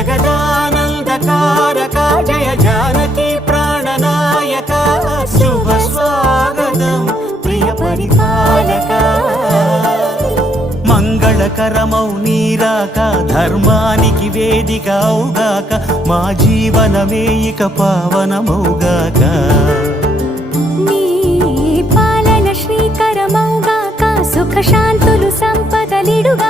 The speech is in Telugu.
జగదానందకారక జయ జానకి ప్రాణనాయక శుభ స్వాగతం ప్రియ పరిపాలక మంగళకరమౌ నీరాక ధర్మానికి వేదిక అవుగాక మా జీవనమే ఇక పావనమౌగాక నీ పాలన శ్రీకరమౌగాక సుఖ శాంతులు సంపదలిడుగా